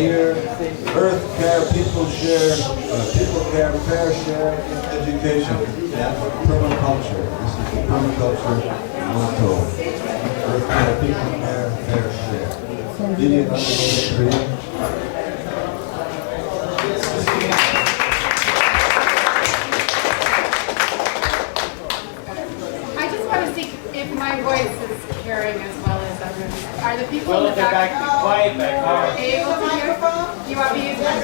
here. Earth care, people share, people care, fair share in education, and permaculture. This is the permaculture motto. Earth care, people care, fair share. Didi, Ananda, Devapriya. My voice is carrying as well as others. Are the people in the back quiet back there. able to hear? You want me to use this?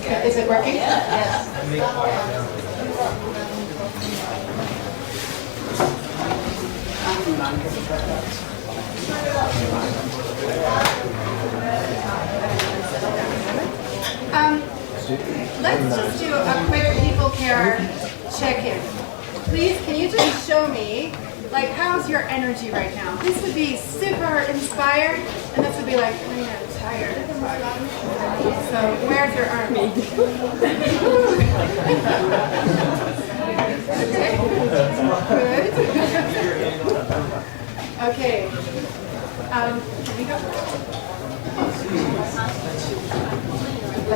Okay. Is it working? Yes. Let's just do a quick people care check-in. Please, can you just show me, like, how's your energy right now? This would be super inspired, and this would be like, oh, yeah, I'm tired. So, where's your arm? Okay, good. Okay. Can we go?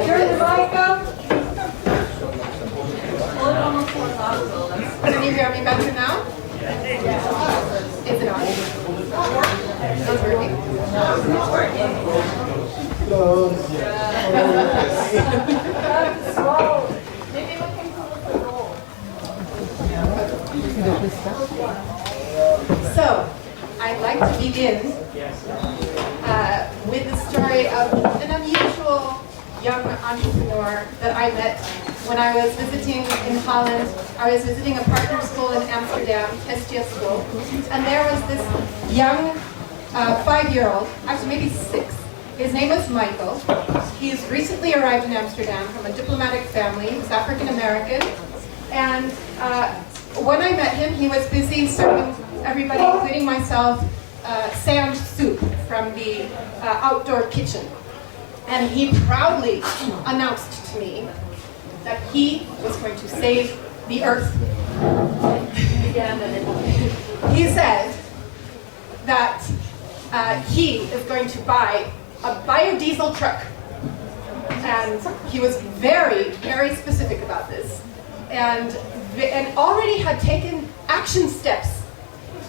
Turn the mic up. Can you hear me better now? Is it on? It's working. It's working. Maybe we can close the door. So, I'd like to begin with the story of an unusual young entrepreneur that I met when I was visiting in Holland. I was visiting a partner school in Amsterdam, Hestia School, and there was this young 5-year-old, actually maybe 6. His name was Michael. He's recently arrived in Amsterdam from a diplomatic family. He's African American, and when I met him, he was busy serving everybody, including myself, sand soup from the outdoor kitchen. And he proudly announced to me that he was going to save the earth. He said that he is going to buy a biodiesel truck. And he was very, very specific about this. And already had taken action steps.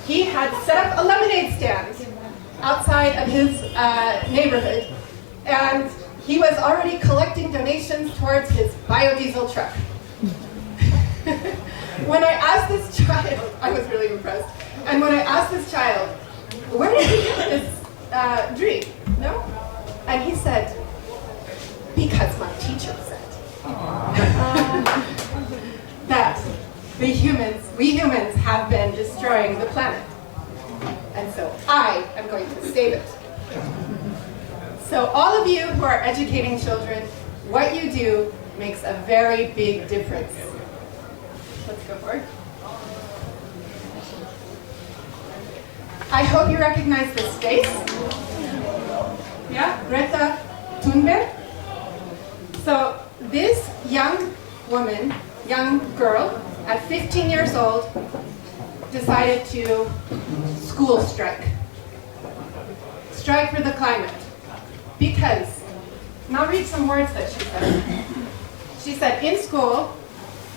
He had set up a lemonade stand outside of his neighborhood. And he was already collecting donations towards his biodiesel truck. When I asked this child, I was really impressed. And when I asked this child, where did he get this dream? No? And he said, because my teacher said that we humans have been destroying the planet. And so I am going to save it. So all of you who are educating children, what you do makes a very big difference. Let's go forward. I hope you recognize this face. Yeah, Greta Thunberg. So this young woman, young girl, at 15 years old, decided to school strike. Strike for the climate. Because, and I'll read some words that she said. She said, in school,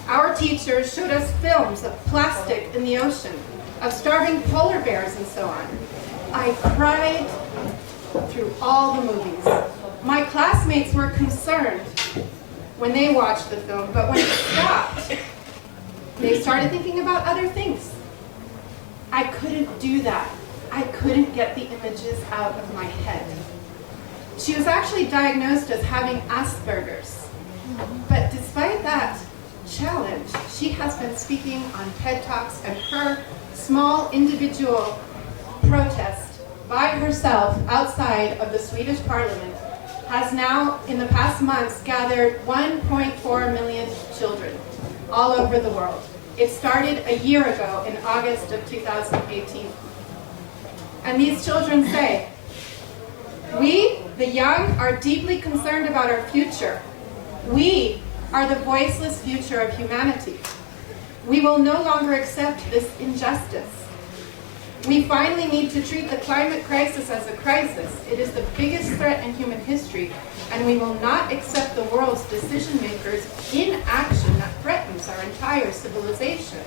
our teachers showed us films of plastic in the ocean, of starving polar bears and so on. I cried through all the movies. My classmates were concerned when they watched the film, but when it stopped, they started thinking about other things. I couldn't do that. I couldn't get the images out of my head. She was actually diagnosed as having Asperger's. But despite that challenge, she has been speaking on TED Talks, and her small individual protest by herself outside of the Swedish Parliament has now, in the past months, gathered 1.4 million children all over the world. It started a year ago in August of 2018. And these children say, we, the young, are deeply concerned about our future. We are the voiceless future of humanity. We will no longer accept this injustice. We finally need to treat the climate crisis as a crisis. It is the biggest threat in human history, and we will not accept the world's decision makers in action that threatens our entire civilization.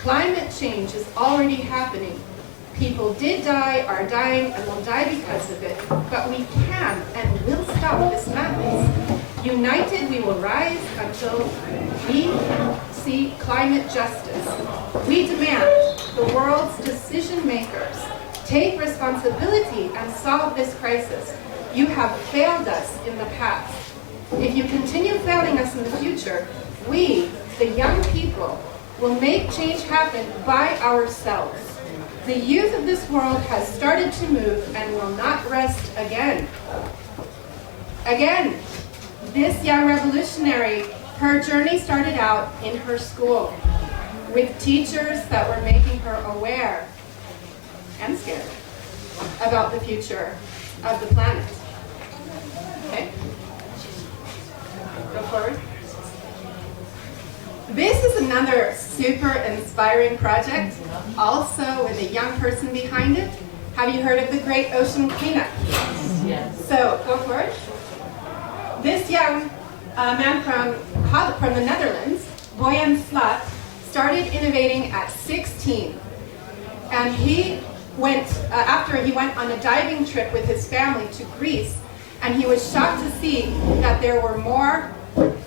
Climate change is already happening. People did die, are dying, and will die because of it, but we can and will stop this madness. United, we will rise until we see climate justice. We demand the world's decision makers take responsibility and solve this crisis. You have failed us in the past. If you continue failing us in the future, we, the young people, will make change happen by ourselves. The youth of this world has started to move and will not rest again. Again, this young revolutionary, her journey started out in her school with teachers that were making her aware and scared about the future of the planet. Okay? Go forward. This is another super inspiring project, also with a young person behind it. Have you heard of the Great Ocean Cleanup? Yes. So, go for it. This young man from the Netherlands, Boyan Slat, started innovating at 16. And he went, after he went on a diving trip with his family to Greece, and he was shocked to see that there were more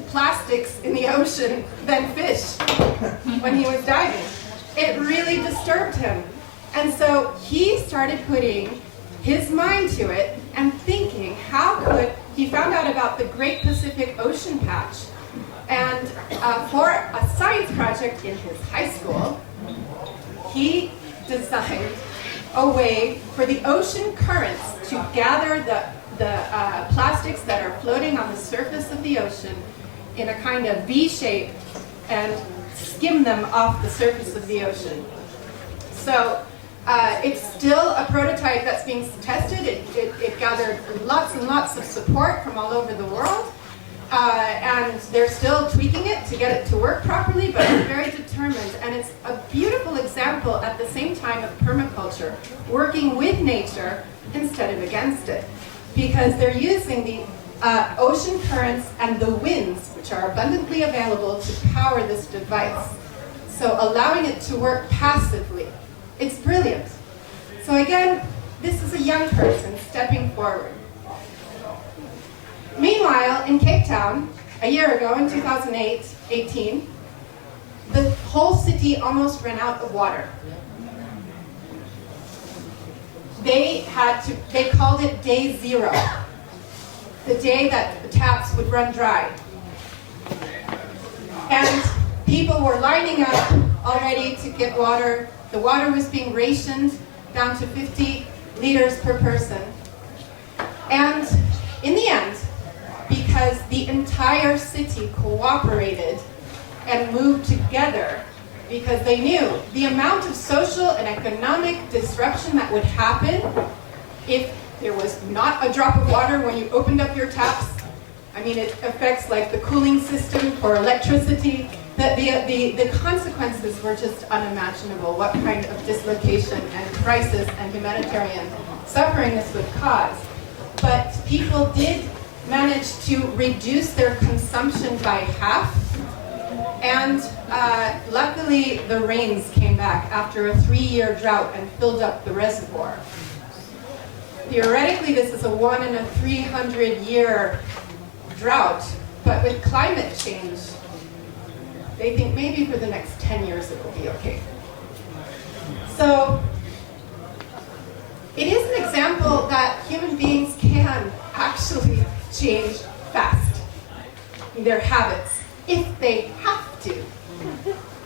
plastics in the ocean than fish when he was diving. It really disturbed him. And so he started putting his mind to it and thinking, he found out about the Great Pacific Ocean Patch. And for a science project in his high school, he designed a way for the ocean currents to gather the plastics that are floating on the surface of the ocean in a kind of V shape and skim them off the surface of the ocean. So it's still a prototype that's being tested. It gathered lots and lots of support from all over the world. And they're still tweaking it to get it to work properly, but they're very determined. And it's a beautiful example at the same time of permaculture, working with nature instead of against it. Because they're using the ocean currents and the winds, which are abundantly available, to power this device. So allowing it to work passively. It's brilliant. So again, this is a young person stepping forward. Meanwhile, in Cape Town, a year ago, in 2018, the whole city almost ran out of water. They called it day zero, the day that the taps would run dry. And people were lining up already to get water. The water was being rationed down to 50 liters per person. And in the end, because the entire city cooperated and moved together, because they knew the amount of social and economic disruption that would happen if there was not a drop of water when you opened up your taps. I mean, it affects like the cooling system for electricity. The consequences were just unimaginable, what kind of dislocation and crisis and humanitarian suffering this would cause. But people did manage to reduce their consumption by half, and luckily the rains came back after a 3-year drought and filled up the reservoir. Theoretically, this is a 1 in a 300-year drought, but with climate change, they think maybe for the next 10 years it will be okay. So it is an example that human beings can actually change fast their habits if they have to.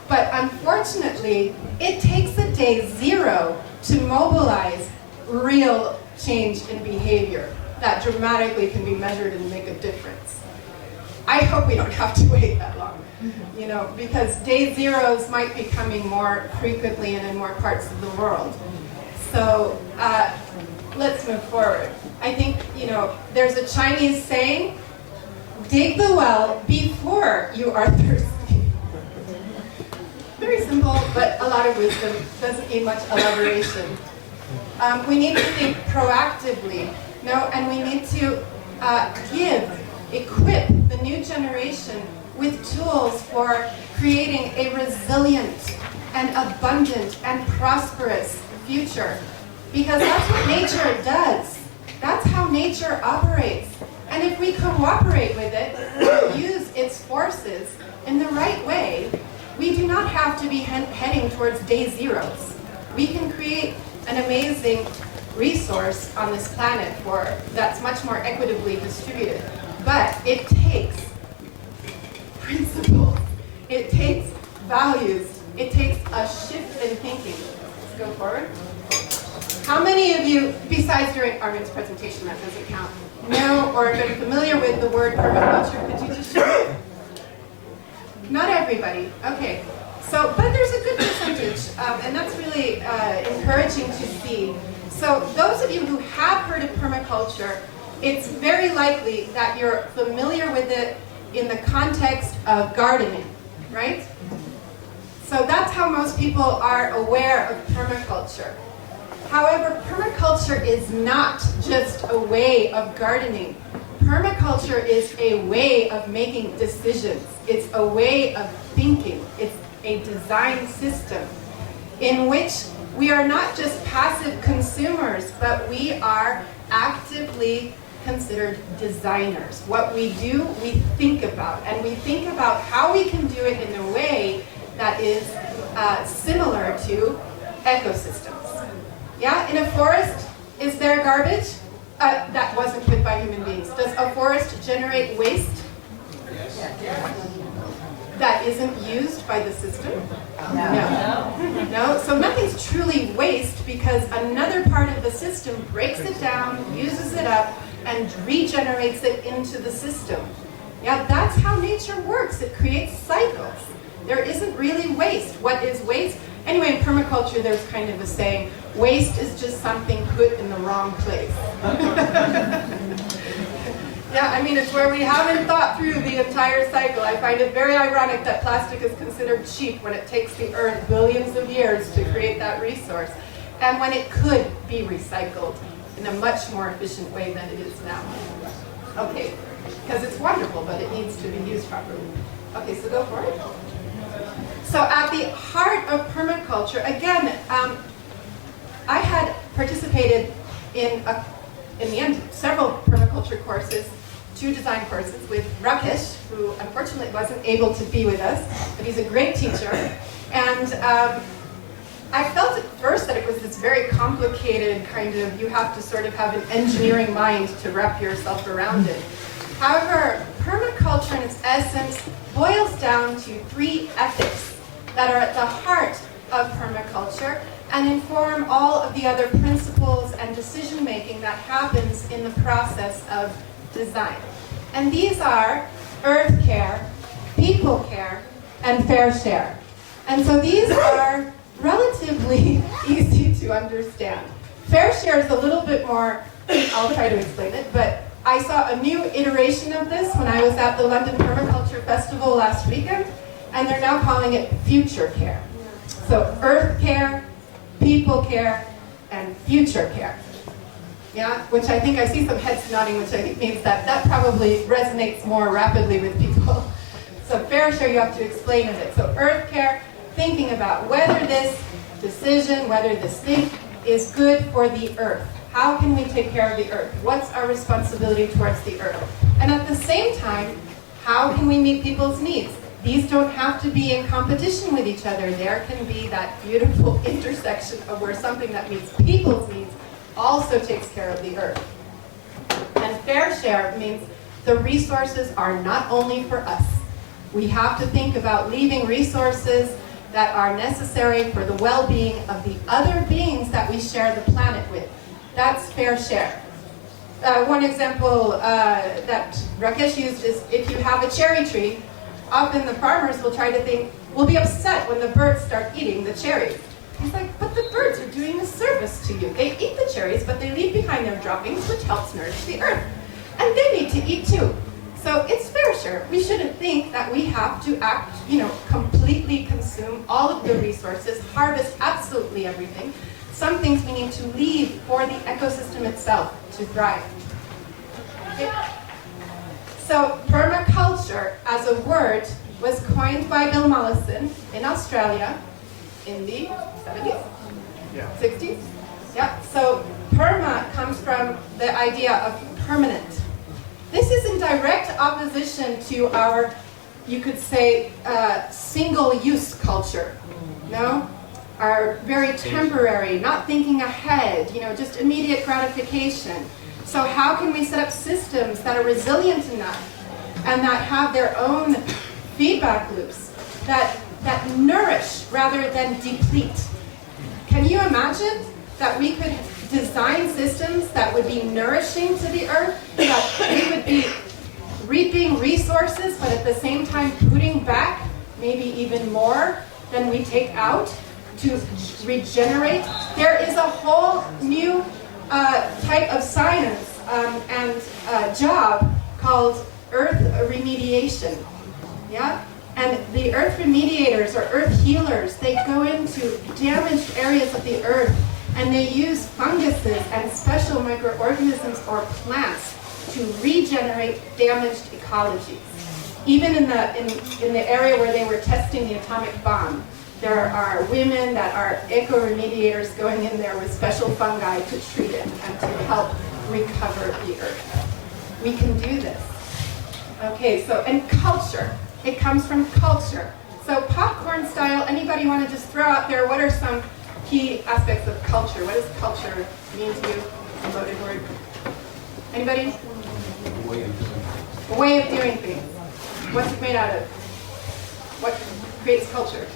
But unfortunately, it takes a day zero to mobilize real change in behavior that dramatically can be measured and make a difference. I hope we don't have to wait that long, because day zeros might be coming more frequently and in more parts of the world. So let's move forward. I think, there's a Chinese saying, dig the well before you are thirsty. very simple, but a lot of wisdom. Doesn't need much elaboration. We need to think proactively, and we need to equip the new generation with tools for creating a resilient and abundant and prosperous future. Because that's what nature does. That's how nature operates. And if we cooperate with it, use its forces in the right way, we do not have to be heading towards day zeros. We can create an amazing resource on this planet that's much more equitably distributed. But it takes principles, it takes values, it takes a shift in thinking. Let's go forward. How many of you, besides during Armin's presentation, that doesn't count, know or have been familiar with the word permaculture? Could you just show? Not everybody. Okay. So, but there's a good percentage, and that's really encouraging to see. So those of you who have heard of permaculture, it's very likely that you're familiar with it in the context of gardening, right? So that's how most people are aware of permaculture. However, permaculture is not just a way of gardening. Permaculture is a way of making decisions. It's a way of thinking. It's a design system in which we are not just passive consumers, but we are actively considered designers. What we do, we think about, and we think about how we can do it in a way that is similar to ecosystems. Yeah, in a forest, is there garbage? That wasn't put by human beings. Does a forest generate waste? That isn't used by the system? No. So nothing's truly waste because another part of the system breaks it down, uses it up, and regenerates it into the system. Yeah, that's how nature works. It creates cycles. There isn't really waste. What is waste? Anyway, in permaculture, there's kind of a saying, waste is just something put in the wrong place. Yeah, I mean, it's where we haven't thought through the entire cycle. I find it very ironic that plastic is considered cheap when it takes the earth billions of years to create that resource, and when it could be recycled in a much more efficient way than it is now. Okay, because it's wonderful, but it needs to be used properly. Okay, so go for it. So at the heart of permaculture, again, I had participated in the end, several permaculture courses, 2 design courses with Rakesh, who unfortunately wasn't able to be with us, but he's a great teacher. And I felt at first that it was this very complicated kind of, you have to sort of have an engineering mind to wrap yourself around it. However, permaculture in its essence boils down to 3 ethics that are at the heart of permaculture and inform all of the other principles and decision-making that happens in the process of design. And these are earth care, people care, and fair share. And so these are relatively easy to understand. Fair share is a little bit more, I'll try to explain it, but I saw a new iteration of this when I was at the London Permaculture Festival last weekend, and they're now calling it future care. So earth care, people care, and future care. Yeah, which I think I see some heads nodding, which I think means that that probably resonates more rapidly with people. So fair share, you have to explain a bit. So earth care, thinking about whether this decision, whether this thing is good for the earth. How can we take care of the earth? What's our responsibility towards the earth? And at the same time, how can we meet people's needs? These don't have to be in competition with each other. There can be that beautiful intersection of where something that meets people's needs also takes care of the earth. And fair share means the resources are not only for us. We have to think about leaving resources that are necessary for the well-being of the other beings that we share the planet with. That's fair share. One example that Rakesh used is if you have a cherry tree, often the farmers will try to think, we'll be upset when the birds start eating the cherries. He's like, but the birds are doing a service to you. They eat the cherries, but they leave behind their droppings, which helps nourish the earth. And they need to eat too. So it's fair share. We shouldn't think that we have to act, completely consume all of the resources, harvest absolutely everything. Some things we need to leave for the ecosystem itself to thrive. Okay. So permaculture as a word was coined by Bill Mollison in Australia in the 70s? Yeah. 60s? Yeah. So perma comes from the idea of permanent. This is in direct opposition to our, you could say, single-use culture. No? Our very temporary, not thinking ahead, just immediate gratification. So how can we set up systems that are resilient enough and that have their own feedback loops that nourish rather than deplete? Can you imagine that we could design systems that would be nourishing to the earth, that we would be reaping resources, but at the same time putting back maybe even more than we take out to regenerate? There is a whole new type of science and job called earth remediation. Yeah? And the earth remediators or earth healers, they go into damaged areas of the earth and they use funguses and special microorganisms or plants to regenerate damaged ecologies. Even in the area where they were testing the atomic bomb, there are women that are eco-remediators going in there with special fungi to treat it and to help recover the earth. We can do this. Okay, so, and culture. It comes from culture. So popcorn style, anybody want to just throw out there, what are some key aspects of culture? What does culture mean to you? A loaded word. Anybody? A way of doing things. What's it made out of? What creates culture?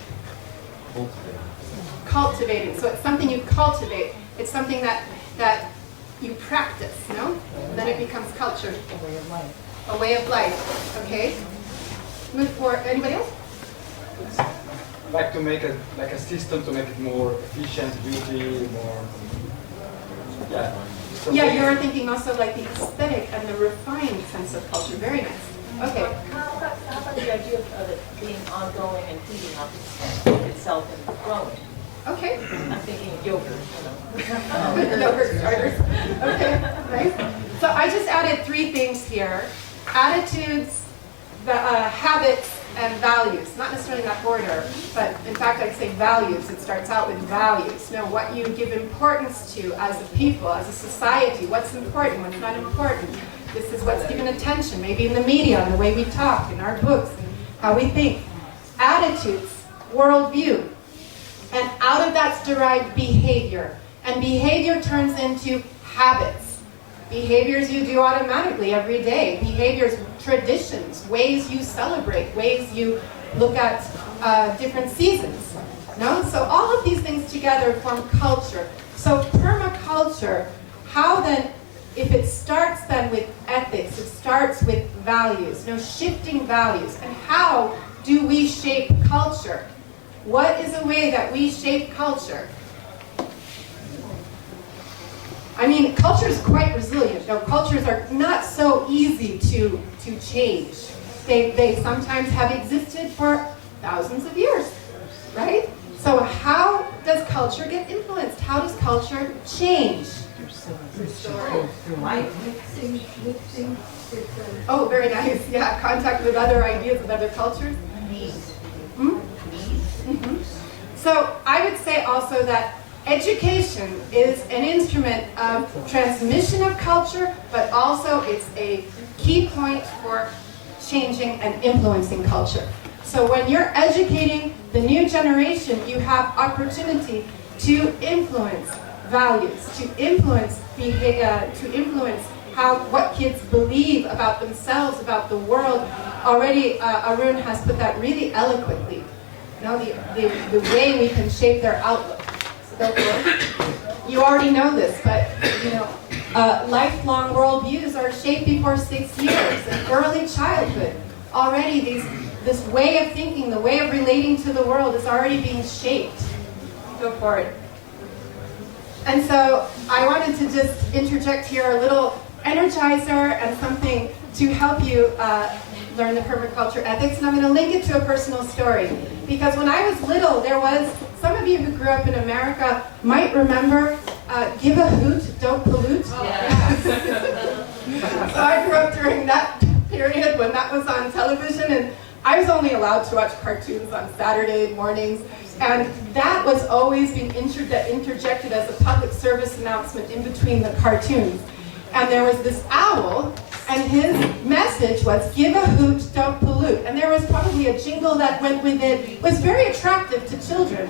Cultivating. So it's something you cultivate. It's something that you practice, no? And then it becomes culture. A way of life. A way of life. Okay. Move forward. Anybody else? Like to make a system to make it more efficient, beauty, more. Yeah. Yeah, you're thinking also like the aesthetic and the refined sense of culture. Very nice. Okay. How about the idea of it being ongoing and feeding off itself and growing? Okay. I'm thinking of yogurt, Yogurt starters. Okay, nice. So I just added 3 things here. Attitudes, habits, and values. Not necessarily in that order, but in fact I'd say values. It starts out with values. Know what you give importance to as a people, as a society. What's important, what's not important. This is what's given attention, maybe in the media, in the way we talk, in our books, and how we think. Attitudes, worldview. And out of that's derived behavior. And behavior turns into habits. Behaviors you do automatically every day. Behaviors, traditions, ways you celebrate, ways you look at different seasons. No? So all of these things together form culture. So permaculture, how then, if it starts then with ethics, it starts with values, shifting values. And how do we shape culture? What is a way that we shape culture? I mean, culture is quite resilient. Cultures are not so easy to change. They sometimes have existed for thousands of years, right? So how does culture get influenced? How does culture change? Oh, very nice. Yeah, contact with other ideas of other cultures. Mm-hmm. So I would say also that education is an instrument of transmission of culture, but also it's a key point for changing and influencing culture. So when you're educating the new generation, you have opportunity to influence values, to influence behavior, to influence what kids believe about themselves, about the world. Already, Arun has put that really eloquently. The way we can shape their outlook. So you already know this, but lifelong worldviews are shaped before 6 years. In early childhood, already this way of thinking, the way of relating to the world is already being shaped. Go for it. And so I wanted to just interject here a little energizer and something to help you learn the permaculture ethics. And I'm going to link it to a personal story. Because when I was little, there was, some of you who grew up in America might remember, give a hoot, don't pollute. Oh, yeah. So I grew up during that period when that was on television, and I was only allowed to watch cartoons on Saturday mornings, and that was always being interjected as a public service announcement in between the cartoons. And there was this owl, and his message was, give a hoot, don't pollute. And there was probably a jingle that went with it. It was very attractive to children.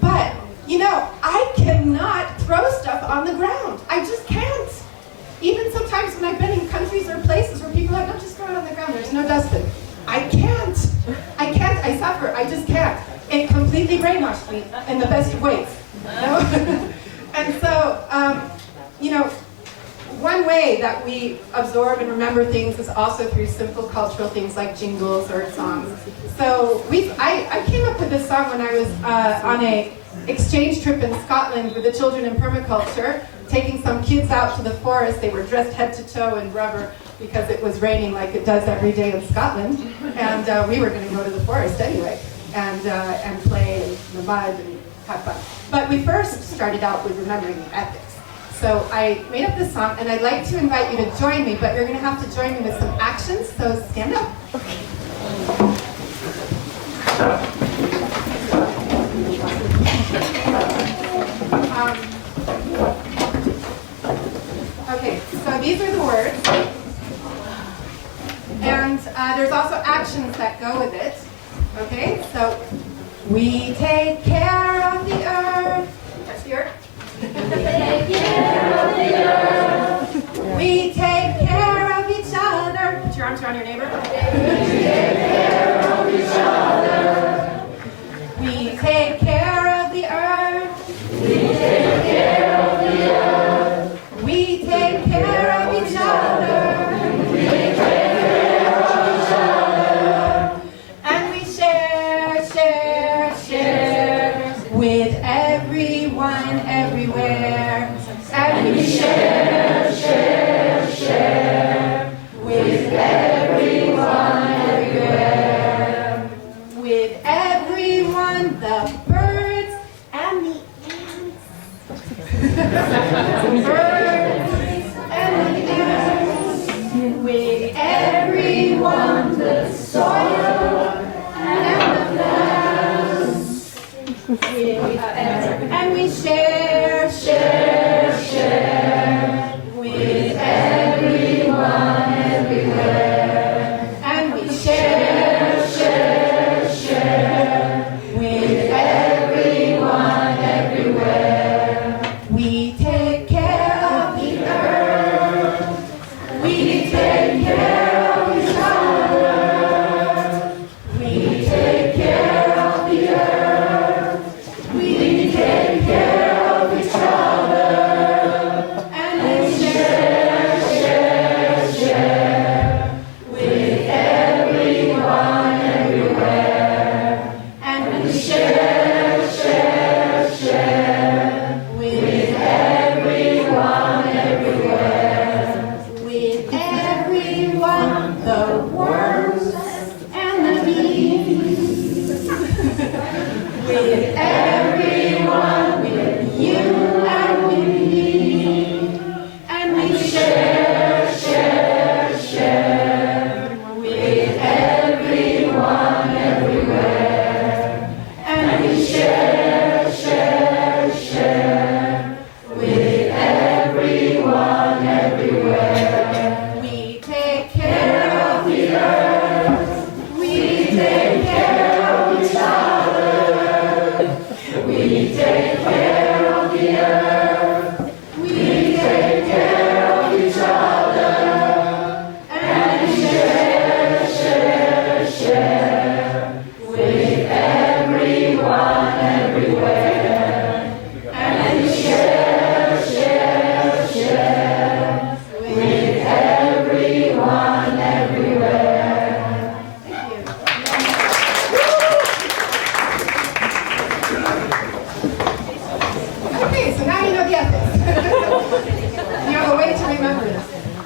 But, you know, I cannot throw stuff on the ground. I just can't. Even sometimes when I've been in countries or places where people have, no, just throw it on the ground, there's no dustbin. I can't. I suffer. I just can't. It completely brainwashed me in the best of ways. You know? And so, you know, one way that we absorb and remember things is also through simple cultural things like jingles or songs. So I came up with this song when I was on a exchange trip in Scotland with the children in permaculture, taking some kids out to the forest. They were dressed head to toe in rubber because it was raining like it does every day in Scotland. And we were going to go to the forest anyway and play in the mud and have fun. But we first started out with remembering the ethics. So I made up this song, and I'd like to invite you to join me, but you're going to have to join me with some actions, so stand up. Okay, so these are the words, and there's also actions that go with it. Okay, so we take care of the earth. Touch the earth. We take care of the earth. We take care of each other. Put your arms around your neighbor. We take care of each other. We take care of the earth. We take care of the earth. We take care of each other. We take care of each other. And we share, share, share with everyone, everywhere. And we share, share, share with everyone, everywhere.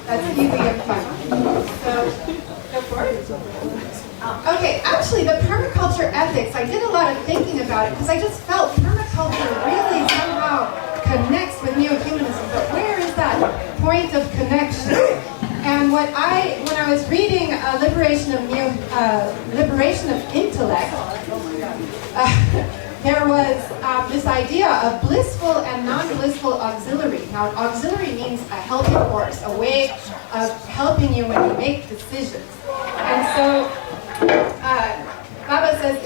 That's easy and fun. So, go for it. Okay, actually, the permaculture ethics, I did a lot of thinking about it because I just felt permaculture really somehow connects with neohumanism, but where is that point of connection? And when I was reading Liberation of Intellect, there was this idea of blissful and non-blissful auxiliary. Now, auxiliary means a helping force, a way of helping you when you make decisions. And so, Baba says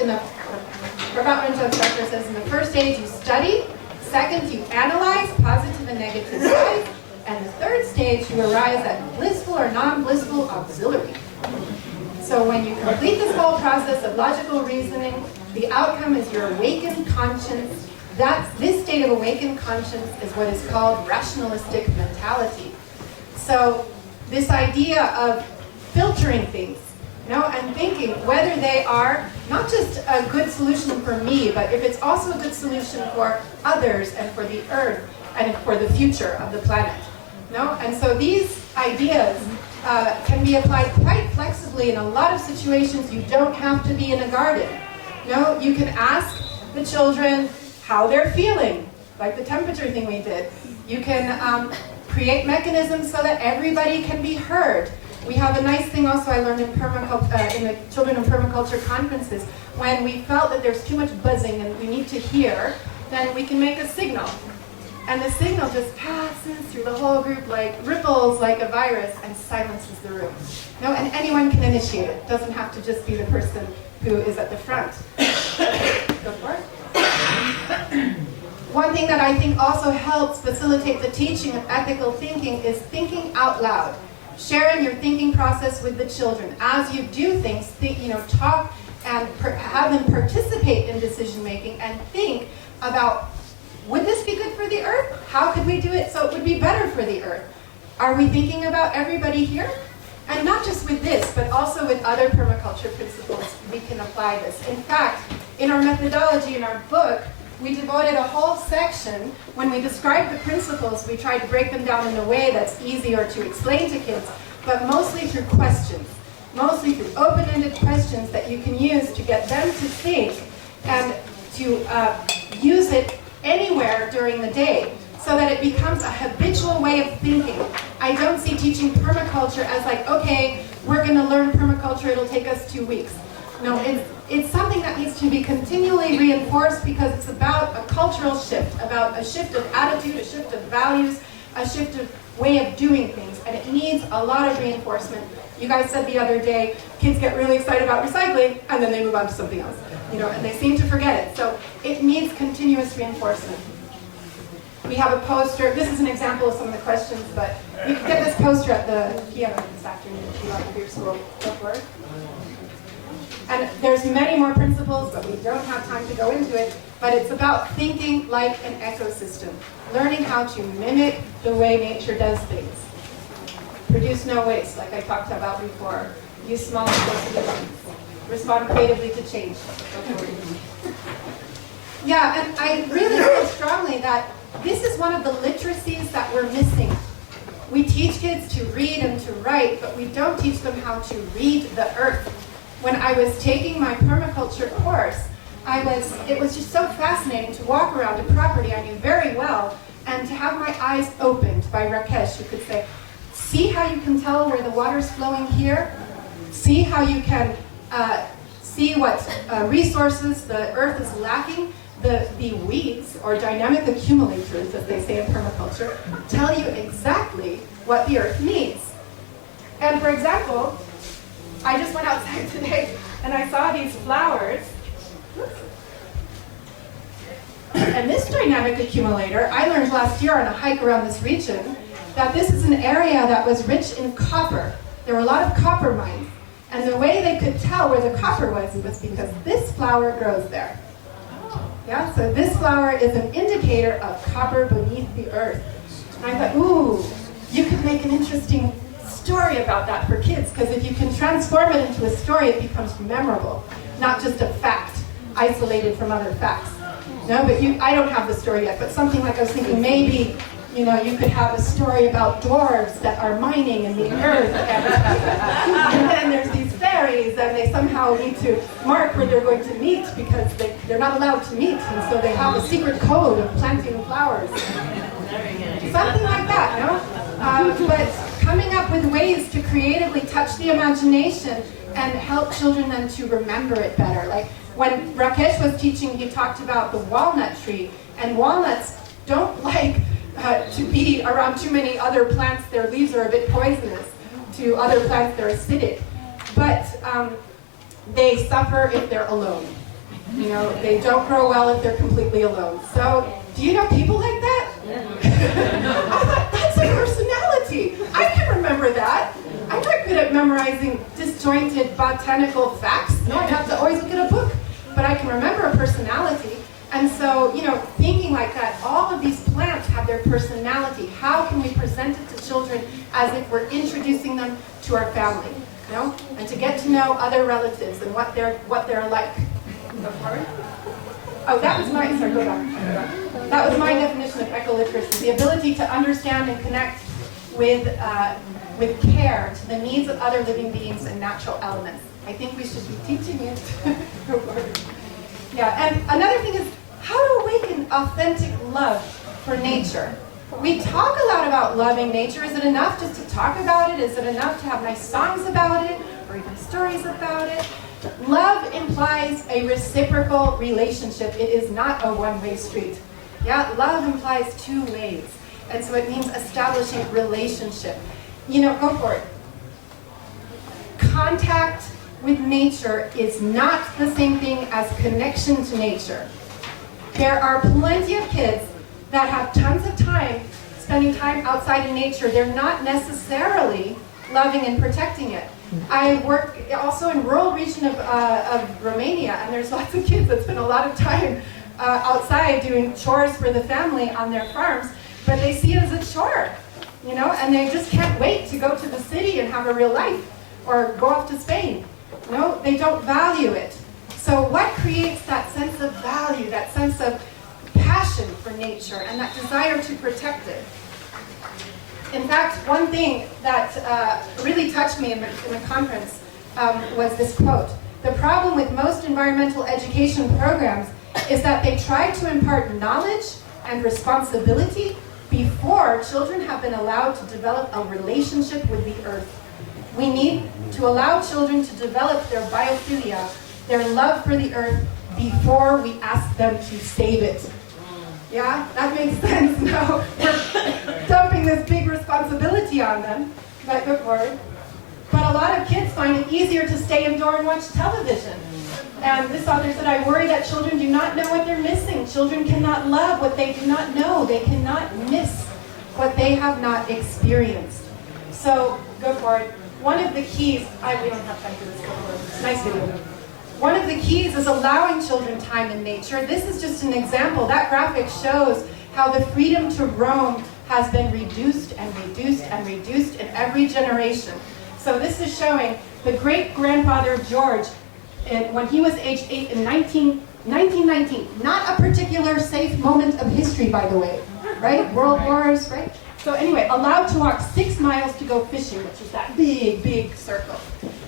says in the first stage you study, second you analyze positive and negative sides, and the third stage you arrive at blissful or non-blissful auxiliary. So when you complete this whole process of logical reasoning, the outcome is your awakened conscience. This state of awakened conscience is what is called rationalistic mentality. So this idea of filtering things, and thinking whether they are not just a good solution for me, but if it's also a good solution for others and for the earth and for the future of the planet. And so these ideas can be applied quite flexibly in a lot of situations. You don't have to be in a garden. You can ask the children how they're feeling, like the temperature thing we did. You can create mechanisms so that everybody can be heard. We have a nice thing also I learned in the Children in Permaculture conferences. When we felt that there's too much buzzing and we need to hear, then we can make a signal. And the signal just passes through the whole group like ripples like a virus and silences the room. And anyone can initiate it. It doesn't have to just be the person who is at the front. Go for it. One thing that I think also helps facilitate the teaching of ethical thinking is thinking out loud. Sharing your thinking process with the children. As you do things, talk and have them participate in decision making and think about, would this be good for the earth? How could we do it so it would be better for the earth? Are we thinking about everybody here? And not just with this, but also with other permaculture principles, we can apply this. In fact, in our methodology, in our book, we devoted a whole section. When we describe the principles, we try to break them down in a way that's easier to explain to kids, but mostly through questions, mostly through open-ended questions that you can use to get them to think and to use it anywhere during the day so that it becomes a habitual way of thinking. I don't see teaching permaculture as like, okay, we're going to learn permaculture, it'll take us 2 weeks. No, it's something that needs to be continually reinforced because it's about a cultural shift, about a shift of attitude, a shift of values, a shift of way of doing things, and it needs a lot of reinforcement. You guys said the other day, kids get really excited about recycling, and then they move on to something else, and they seem to forget it. So it needs continuous reinforcement. We have a poster. This is an example of some of the questions, but you can get this poster at the piano this afternoon if you like your school. Go for it. And there's many more principles, but we don't have time to go into it. But it's about thinking like an ecosystem, learning how to mimic the way nature does things. Produce no waste, like I talked about before. Use small solutions. Respond creatively to change. Yeah, and I really feel strongly that this is one of the literacies that we're missing. We teach kids to read and to write, but we don't teach them how to read the earth. When I was taking my permaculture course, it was just so fascinating to walk around a property I knew very well and to have my eyes opened by Rakesh, who could say, see how you can tell where the water's flowing here? See how you can see what resources the earth is lacking? The weeds, or dynamic accumulators, as they say in permaculture, tell you exactly what the earth needs. And for example, I just went outside today and I saw these flowers. And this dynamic accumulator, I learned last year on a hike around this region that this is an area that was rich in copper. There were a lot of copper mines. And the way they could tell where the copper was because this flower grows there. Yeah, so this flower is an indicator of copper beneath the earth. And I thought, ooh, you could make an interesting story about that for kids, because if you can transform it into a story, it becomes memorable, not just a fact isolated from other facts. No, but I don't have the story yet, but something like I was thinking maybe You know, you could have a story about dwarves that are mining in the earth, and then there's these fairies, and they somehow need to mark where they're going to meet because they're not allowed to meet, and so they have a secret code of planting flowers. Something like that, no? But coming up with ways to creatively touch the imagination and help children then to remember it better. Like when Rakesh was teaching, he talked about the walnut tree, and walnuts don't like to be around too many other plants. Their leaves are a bit poisonous to other plants. They're acidic, but they suffer if they're alone. You know, they don't grow well if they're completely alone. So, do you know people like that? I thought, that's a personality. I can remember that. I'm not good at memorizing disjointed botanical facts. No, I have to always look at a book. But I can remember a personality. And so, you know, thinking like that, all of these plants have their personality. How can we present it to children as if we're introducing them to our family, you know? And to get to know other relatives and what they're like. Oh, that was my, sorry, go back. That was my definition of echoliteracy, the ability to understand and connect with care to the needs of other living beings and natural elements. I think we should be teaching it. Yeah, and another thing is how to awaken authentic love for nature. We talk a lot about loving nature. Is it enough just to talk about it? Is it enough to have nice songs about it or even stories about it? Love implies a reciprocal relationship. It is not a one-way street. Yeah, love implies two ways. And so it means establishing relationship. You know, go for it. Contact with nature is not the same thing as connection to nature. There are plenty of kids that have tons of time spending time outside in nature. They're not necessarily loving and protecting it. I work also in rural region of Romania, and there's lots of kids that spend a lot of time outside doing chores for the family on their farms, but they see it as a chore, you know, and they just can't wait to go to the city and have a real life or go off to Spain. No, they don't value it. So what creates that sense of value, that sense of passion for nature and that desire to protect it? In fact, one thing that really touched me in the conference was this quote. The problem with most environmental education programs is that they try to impart knowledge and responsibility before children have been allowed to develop a relationship with the earth. We need to allow children to develop their biophilia, their love for the earth, before we ask them to save it. Yeah, that makes sense. No, we're dumping this big responsibility on them, but go forward. But a lot of kids find it easier to stay indoor and watch television. And this author said, I worry that children do not know what they're missing. Children cannot love what they do not know. They cannot miss what they have not experienced. So, go for it. One of the keys, we don't have time for this, nice video. One of the keys is allowing children time in nature. This is just an example. That graphic shows how the freedom to roam has been reduced and reduced and reduced in every generation. So this is showing the great-grandfather of George, when he was age 8 in 1919. Not a particular safe moment of history, by the way, right? World Wars, right? So anyway, allowed to walk 6 miles to go fishing, which is that big, big circle.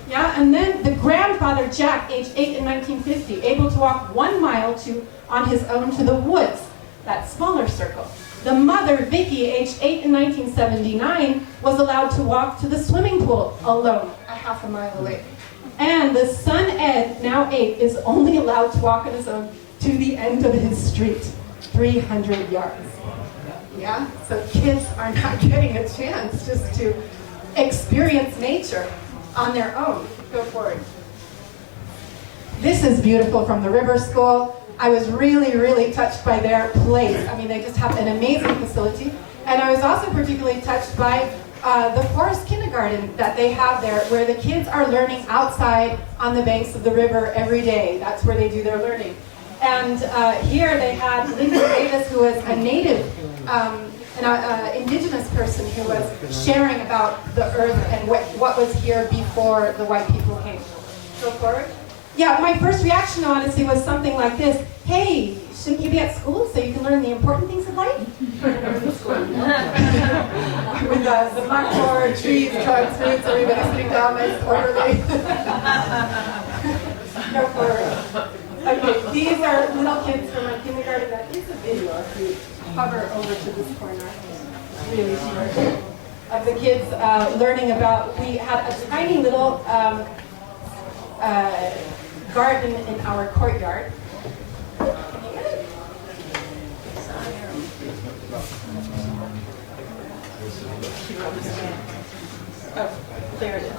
Yeah, and then the grandfather, Jack, age 8 in 1950, able to walk 1 mile on his own to the woods, that smaller circle. The mother, Vicky, age 8 in 1979, was allowed to walk to the swimming pool alone, a half a mile away. And the son, Ed, now 8, is only allowed to walk on his own to the end of his street, 300 yards. Yeah, so kids are not getting a chance just to experience nature on their own. Go forward. This is beautiful from the River School. I was really, really touched by their place. I mean, they just have an amazing facility. And I was also particularly touched by the forest kindergarten that they have there, where the kids are learning outside on the banks of the river every day. That's where they do their learning. And here they had Linda Davis, who was a native, an indigenous person who was sharing about the earth and what was here before the white people came. Go forward. Yeah, my first reaction, honestly, was something like this. Hey, shouldn't you be at school so you can learn the important things of life? With the blackboard, trees, trucks, roots, everybody sitting down nice orderly. Go for it. Okay, these are little kids from my kindergarten. That is a video if you hover over to this corner. Really short. Of the kids learning about, we had a tiny little garden in our courtyard. Oh, there it is.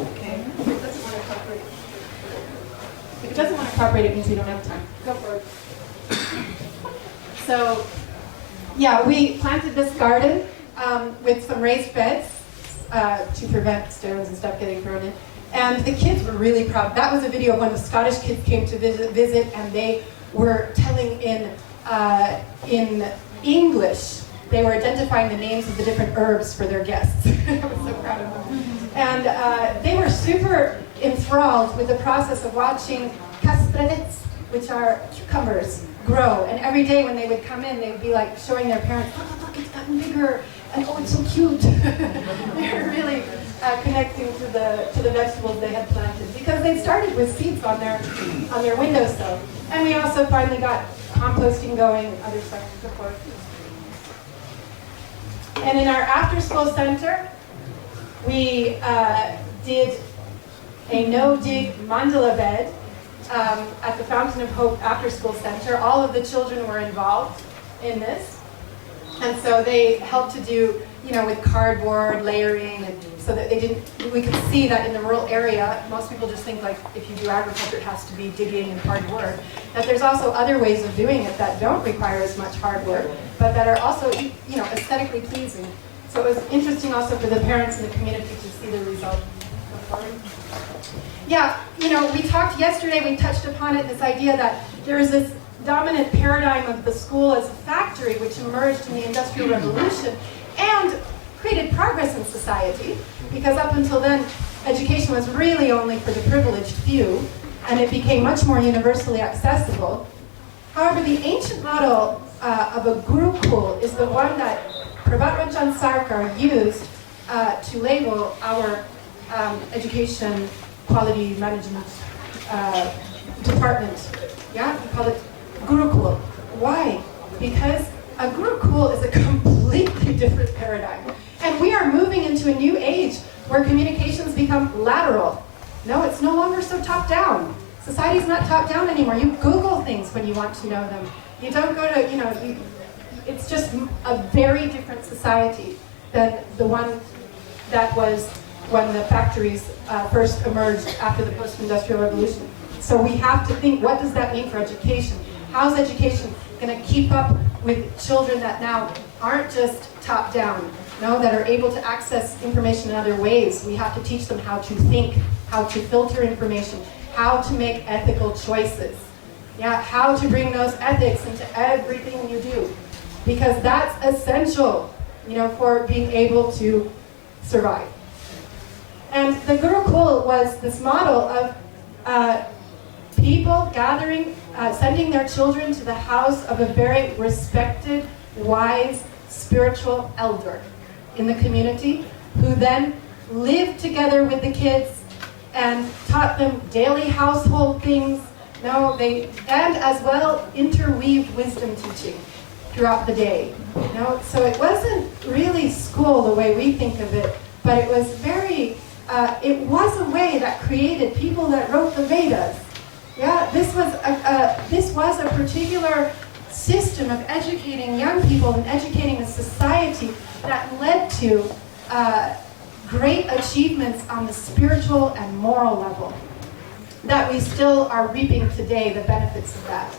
Okay. If it doesn't want to cooperate, it means we don't have time. Go for it. So, yeah, we planted this garden with some raised beds to prevent stones and stuff getting thrown in. And the kids were really proud. That was a video of when the Scottish kids came to visit and they were telling in English. They were identifying the names of the different herbs for their guests. I was so proud of them. And they were super enthralled with the process of watching kastravets, which are cucumbers, grow. And every day when they would come in, they would be like showing their parents, oh, look, it's gotten bigger. And oh, it's so cute. They were really connecting to the vegetables they had planted because they started with seeds on their windowsill. And we also finally got composting going, other stuff and so forth. And in our after-school center, we did a no-dig mandala bed at the Fountain of Hope After-School Center. All of the children were involved in this. And so they helped to do, with cardboard layering, and so that we could see that in the rural area, most people just think like if you do agriculture, it has to be digging and hard work. That there's also other ways of doing it that don't require as much hard work, but that are also, aesthetically pleasing. So it was interesting also for the parents in the community to see the result. Yeah, we talked yesterday, we touched upon it, this idea that there is this dominant paradigm of the school as a factory which emerged in the Industrial Revolution and created progress in society, because up until then, education was really only for the privileged few, and it became much more universally accessible. However, the ancient model of a gurukul is the one that Prabhat Ranjan Sarkar used to label our education quality management department. Yeah, we call it Gurukul. Why? Because a Gurukul is a completely different paradigm. And we are moving into a new age where communications become lateral. No, it's no longer so top-down. Society's not top-down anymore. You Google things when you want to know them. You don't go to, it's just a very different society than the one that was when the factories first emerged after the post-industrial revolution. So we have to think, what does that mean for education? How's education going to keep up with children that now aren't just top-down, that are able to access information in other ways? We have to teach them how to think, how to filter information, how to make ethical choices. Yeah, how to bring those ethics into everything you do. Because that's essential, for being able to survive. And the Gurukul was this model of people gathering, sending their children to the house of a very respected, wise, spiritual elder in the community, who then lived together with the kids and taught them daily household things. And as well interweaved wisdom teaching throughout the day. So it wasn't really school the way we think of it, but it was it was a way that created people that wrote the Vedas. Yeah, this was a particular system of educating young people and educating a society that led to great achievements on the spiritual and moral level that we still are reaping today, the benefits of that.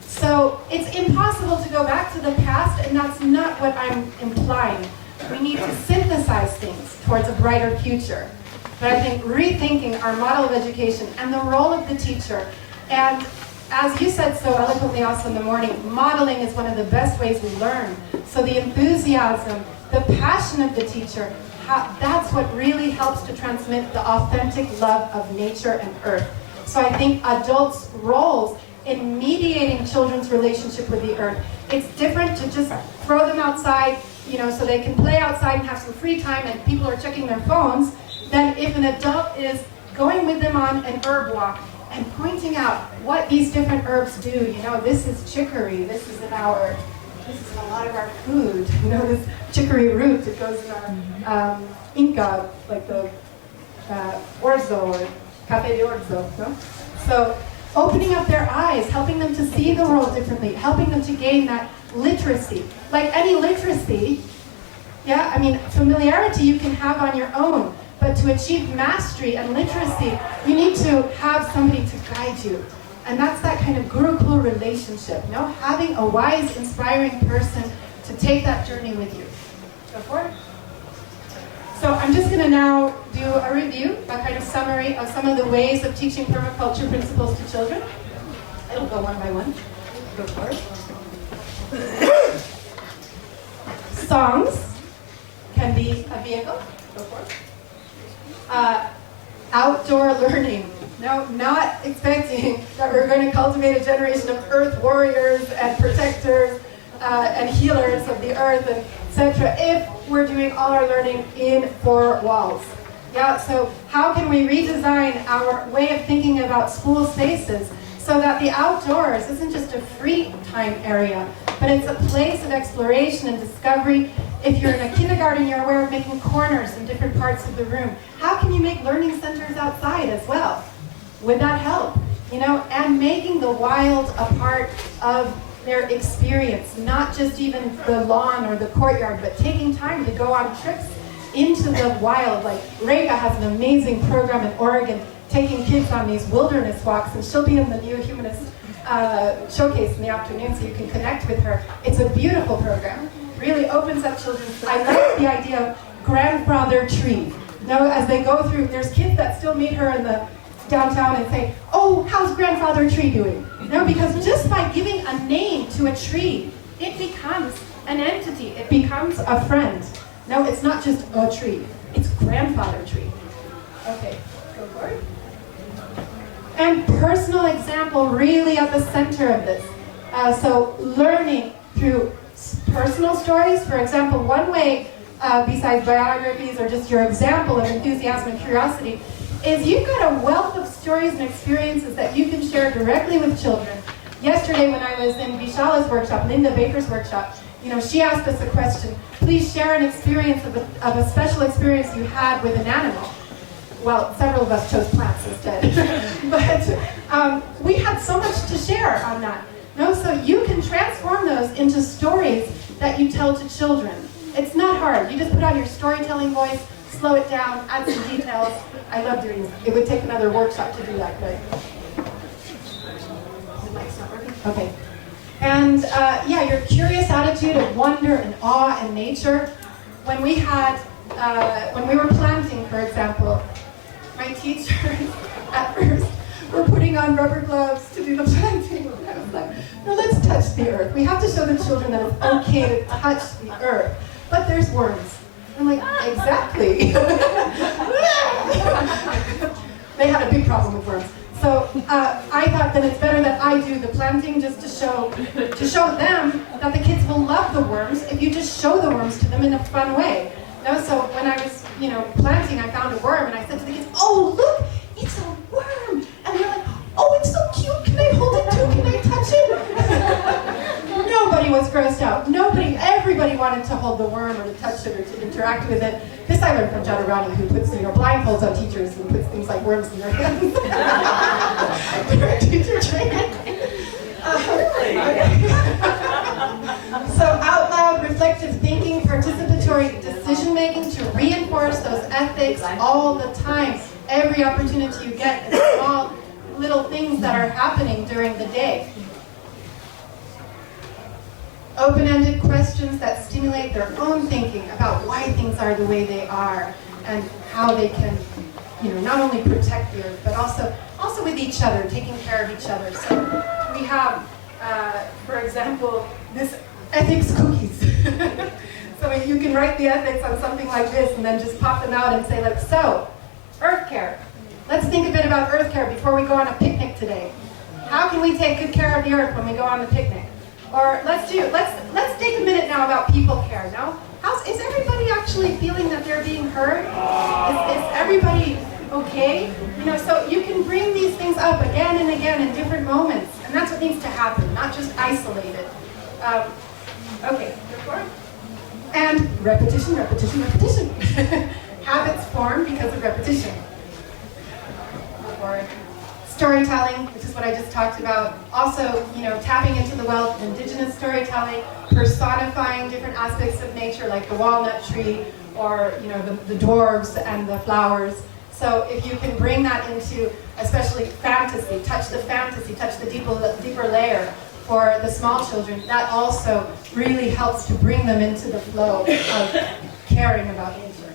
So it's impossible to go back to the past, and that's not what I'm implying. We need to synthesize things towards a brighter future. But I think rethinking our model of education and the role of the teacher and as you said so eloquently also in the morning, modeling is one of the best ways we learn. So the enthusiasm, the passion of the teacher, that's what really helps to transmit the authentic love of nature and earth. So I think adults' roles in mediating children's relationship with the earth, it's different to just throw them outside, you know, so they can play outside and have some free time and people are checking their phones, than if an adult is going with them on an herb walk and pointing out what these different herbs do. You know, this is chicory, this is in a lot of our food. You know, this chicory root that goes in our Inca, like the orzo or café de orzo. No? So opening up their eyes, helping them to see the world differently, helping them to gain that literacy. Like any literacy, yeah, I mean, familiarity you can have on your own, but to achieve mastery and literacy, you need to have somebody to guide you. And that's that kind of gurukul relationship, you know, having a wise, inspiring person to take that journey with you. Go for it. So I'm just going to now do a review, a kind of summary of some of the ways of teaching permaculture principles to children. It'll go one by one. Go for it. Songs can be a vehicle. Go for it. Outdoor learning. No, not expecting that we're going to cultivate a generation of earth warriors and protectors and healers of the earth, and etc. if we're doing all our learning in four walls. Yeah, so how can we redesign our way of thinking about school spaces so that the outdoors isn't just a free time area, but it's a place of exploration and discovery. If you're in a kindergarten, you're aware of making corners in different parts of the room. How can you make learning centers outside as well? Would that help? You know, and making the wild a part of their experience, not just even the lawn or the courtyard, but taking time to go on trips into the wild. Like Rega has an amazing program in Oregon, taking kids on these wilderness walks, and she'll be in the neohumanist showcase in the afternoon, so you can connect with her. It's a beautiful program. Really opens up children's. I like the idea of grandfather tree. You know, as they go through, there's kids that still meet her in the downtown and say, "Oh, how's grandfather tree doing?" No, because just by giving a name to a tree, it becomes an entity. It becomes a friend. No, it's not just a tree. It's grandfather tree. Okay, go for it. And personal example really at the center of this. So learning through personal stories. For example, one way, besides biographies or just your example of enthusiasm and curiosity, is you've got a wealth of stories and experiences that you can share directly with children. Yesterday when I was in Vishala's workshop, Linda Baker's workshop, you know, she asked us a question. Please share an experience of a special experience you had with an animal. Well, several of us chose plants instead. But we had so much to share on that. No, so you can transform those into stories that you tell to children. It's not hard. You just put on your storytelling voice, slow it down, add some details. I love doing this. It would take another workshop to do that, but the mic's not working? Okay. And yeah, your curious attitude of wonder and awe in nature. When we were planting, for example, my teachers at first were putting on rubber gloves to do the planting. And I was like, no, let's touch the earth. We have to show the children that it's okay to touch the earth. But there's worms. I'm like, exactly. They had a big problem with worms. So I thought that it's better that I do the planting just to show them that the kids will love the worms if you just show the worms to them in a fun way. No, so when I was, you know, planting, I found a worm and I said to the kids, "Oh, look, it's a worm!" And they're like, "Oh, it's so cute. Can I hold it too? Can I touch it?" Nobody was grossed out. Everybody wanted to hold the worm or to touch it or to interact with it. This I learned from Jadurani, who puts, you know, blindfolds on teachers and puts things like worms in their hands. During teacher training. So out loud, reflective thinking, participatory decision making to reinforce those ethics all the time. Every opportunity you get, the small little things that are happening during the day. Open-ended questions that stimulate their own thinking about why things are the way they are and how they can, you know, not only protect the earth, but also also with each other, taking care of each other. So we have, for example, this ethics cookies. So you can write the ethics on something like this and then just pop them out and say, like, so, earth care. Let's think a bit about earth care before we go on a picnic today. How can we take good care of the earth when we go on the picnic? Or let's take a minute now about people care. Now, is everybody actually feeling that they're being heard? Is everybody okay? You know, so you can bring these things up again and again in different moments, and that's what needs to happen, not just isolated. Okay, and repetition, repetition, repetition. Habits form because of repetition. Storytelling, which is what I just talked about. Also, you know, tapping into the wealth of indigenous storytelling, personifying different aspects of nature, like the walnut tree, or you know, the dwarves and the flowers. So if you can bring that into, especially fantasy, touch the deeper layer for the small children, that also really helps to bring them into the flow of caring about nature.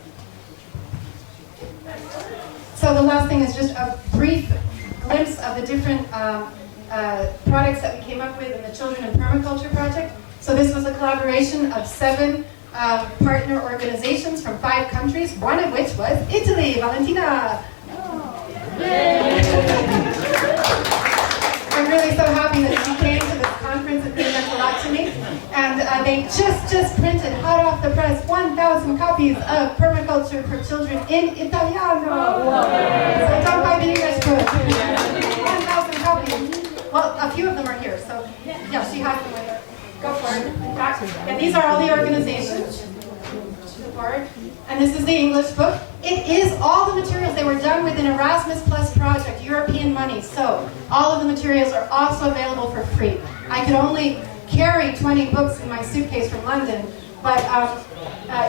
So the last thing is just a brief glimpse of the different products that we came up with in the Children in Permaculture project. So this was a collaboration of 7 partner organizations from 5 countries, one of which was Italy. Valentina! I'm really so happy that she came to this conference. It really meant a lot to me. And they just printed, hot off the press, 1,000 copies of Permaculture for Children in Italiano. So don't buy the English book. 1,000 copies. Well, a few of them are here, so yeah, she has them with her. Go for it. And these are all the organizations. And this is the English book. It is all the materials. They were done with an Erasmus Plus project, European money. So all of the materials are also available for free. I could only carry 20 books in my suitcase from London, but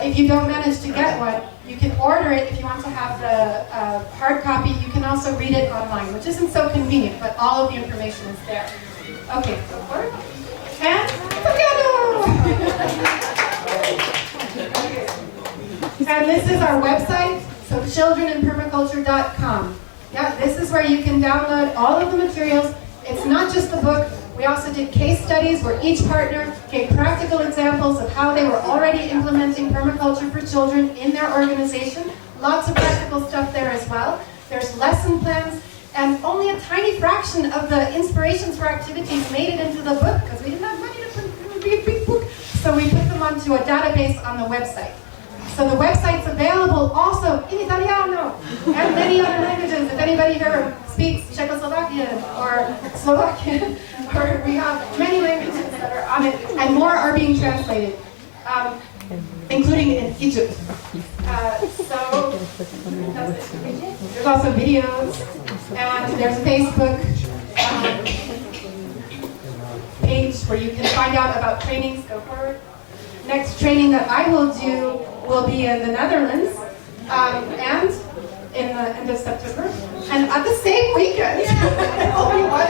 if you don't manage to get one, you can order it if you want to have the hard copy. You can also read it online, which isn't so convenient, but all of the information is there. Okay, go for it. And piano! And this is our website, so childreninpermaculture.com. Yeah, this is where you can download all of the materials. It's not just the book. We also did case studies where each partner gave practical examples of how they were already implementing permaculture for children in their organization. Lots of practical stuff there as well. There's lesson plans, and only a tiny fraction of the inspirations for activities made it into the book because we didn't have money to read a big book. So we put them onto a database on the website. So the website's available also in Italiano and many other languages. If anybody here speaks Czechoslovakian or Slovakian, or we have many languages that are on it, and more are being translated, including in Egypt. So there's also videos, and there's a Facebook page where you can find out about trainings. Go forward. Next training that I will do will be in the Netherlands, and in the end of September. And at the same weekend, only one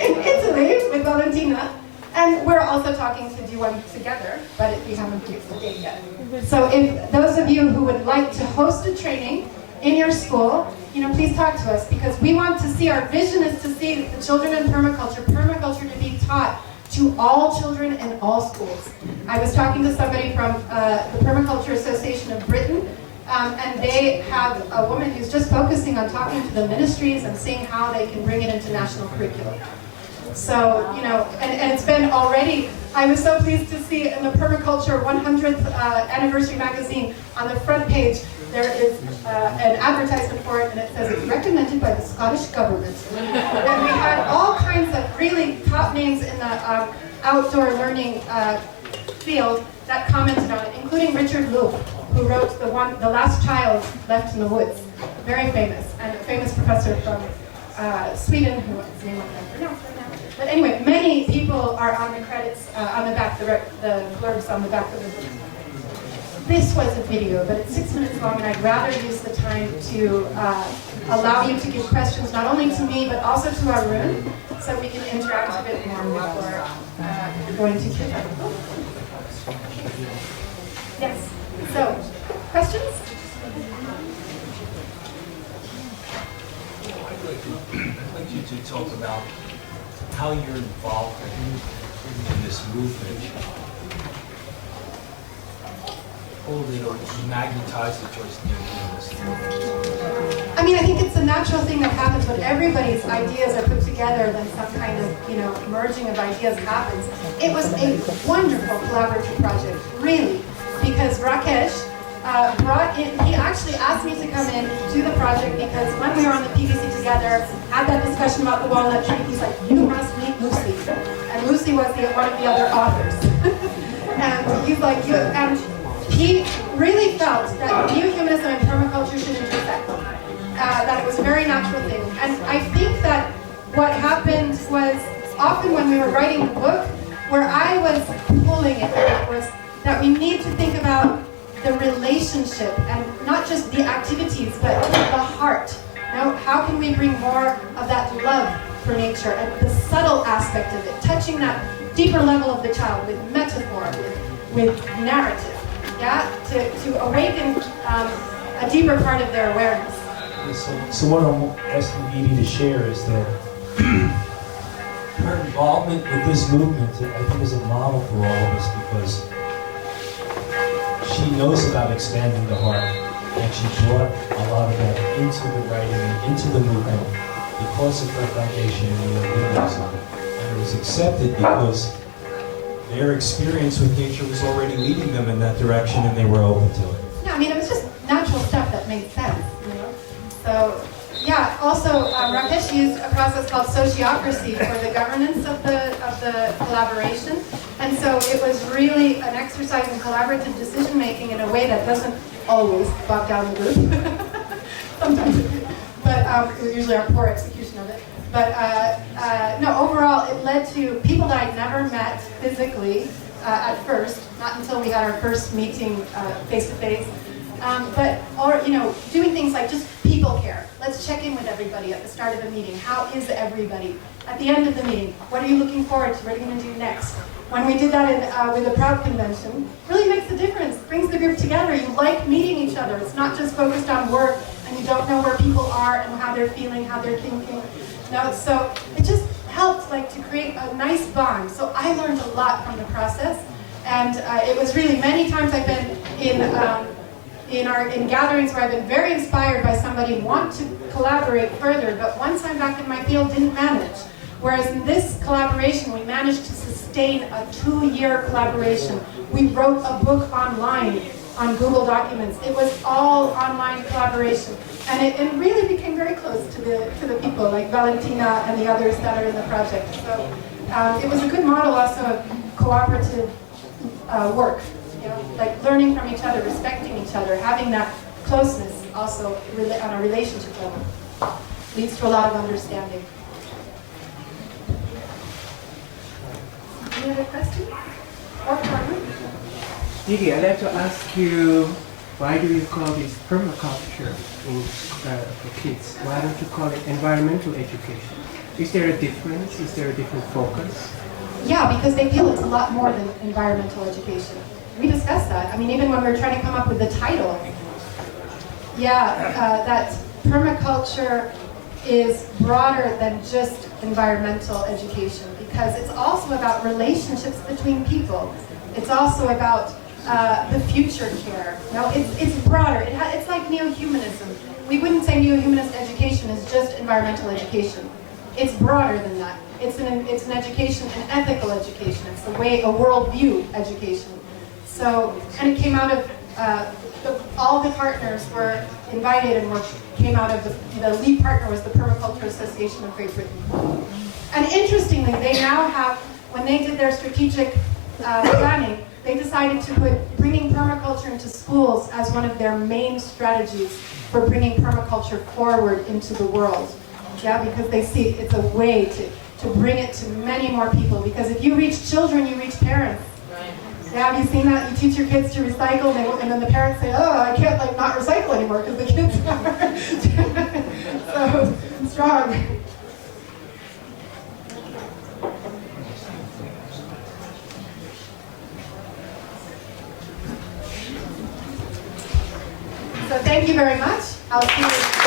in Italy with Valentina. And we're also talking to do one together, but we haven't fixed the date yet. So if those of you who would like to host a training in your school, please talk to us, because we want to see, our vision is to see the children in permaculture to be taught to all children in all schools. I was talking to somebody from the Permaculture Association of Britain, and they have a woman who's just focusing on talking to the ministries and seeing how they can bring it into national curriculum. So, and it's been already, I was so pleased to see in the Permaculture 100th anniversary magazine, on the front page, there is an advertisement for it, and it says it's recommended by the Scottish government. And we had all kinds of really top names in the outdoor learning field that commented on it, including Richard Loop, who wrote The Last Child Left in the Woods. Very famous, and a famous professor from Sweden, whose name I can't pronounce right now. But anyway, many people are on the credits, on the back, the blurbs on the back of the book. This was a video, but it's 6 minutes long, and I'd rather use the time to allow you to give questions, not only to me, but also to Arun, so we can interact a bit more before going to Kippa. Yes, so, questions? briefly talk about how you're involved in this movement. Hold it or magnetize it towards neohumanist. I mean, I think it's a natural thing that happens when everybody's ideas are put together, then some kind of, merging of ideas happens. It was a wonderful collaborative project, really, because Rakesh brought in, he actually asked me to come in, do the project, because when we were on the PVC together, had that discussion about the walnut tree, he's like, you must meet Lucy. And Lucy was one of the other authors. And he's like, and he really felt that neohumanism and permaculture should intersect, that it was a very natural thing. And I think that what happened was, often when we were writing the book, where I was pulling it was that we need to think about the relationship and not just the activities, but the heart. How can we bring more of that love for nature and the subtle aspect of it, touching that deeper level of the child with metaphor, with narrative, to awaken a deeper part of their awareness. So what I'm asking Didi to share is that her involvement with this movement, I think, is a model for all of us, because she knows about expanding the heart, and she brought a lot of that into the writing and into the movement because of her foundation in neohumanism. And it was accepted because their experience with nature was already leading them in that direction, and they were open to it. Yeah, I mean, it was just natural stuff that made sense, So, yeah, also Rakesh used a process called sociocracy for the governance of the collaboration. And so it was really an exercise in collaborative decision making in a way that doesn't always bog down the group. Sometimes it do. But it was usually our poor execution of it. But no, overall it led to people that I'd never met physically at first, not until we had our first meeting face to face. Doing things like just people care. Let's check in with everybody at the start of the meeting. How is everybody? At the end of the meeting, what are you looking forward to? What are you going to do next? When we did that with the Proud Convention, really makes a difference. Brings the group together. You like meeting each other. It's not just focused on work and you don't know where people are and how they're feeling, how they're thinking. So it just helped to create a nice bond. So I learned a lot from the process, and it was really many times I've been in gatherings where I've been very inspired by somebody and want to collaborate further, but once I'm back in my field, didn't manage. Whereas in this collaboration, we managed to sustain a 2-year collaboration. We wrote a book online on Google Documents. It was all online collaboration, and it really became very close to the people like Valentina and the others that are in the project. So it was a good model also of cooperative work. Like learning from each other, respecting each other, having that closeness also on a relationship level leads to a lot of understanding. Any other questions? Or comment? Didi, I'd like to ask you, why do you call this permaculture for kids? Why don't you call it environmental education? Is there a difference? Is there a different focus? Yeah, because they feel it's a lot more than environmental education. We discussed that. I mean, even when we were trying to come up with the title, that permaculture is broader than just environmental education, because it's also about relationships between people. It's also about the future care. It's broader. It's like neohumanism. We wouldn't say neohumanist education is just environmental education. It's broader than that. It's an education, an ethical education. It's a worldview education. So, and it came out of, all the partners were invited and came out of the lead partner was the Permaculture Association of Great Britain. And interestingly, they now have, when they did their strategic planning, they decided to put bringing permaculture into schools as one of their main strategies for bringing permaculture forward into the world. Because they see it's a way to bring it to many more people. Because if you reach children, you reach parents. Have you seen that? You teach your kids to recycle, and then the parents say, "Oh, I can't not recycle anymore because the kids are." So strong. So thank you very much. I'll see you.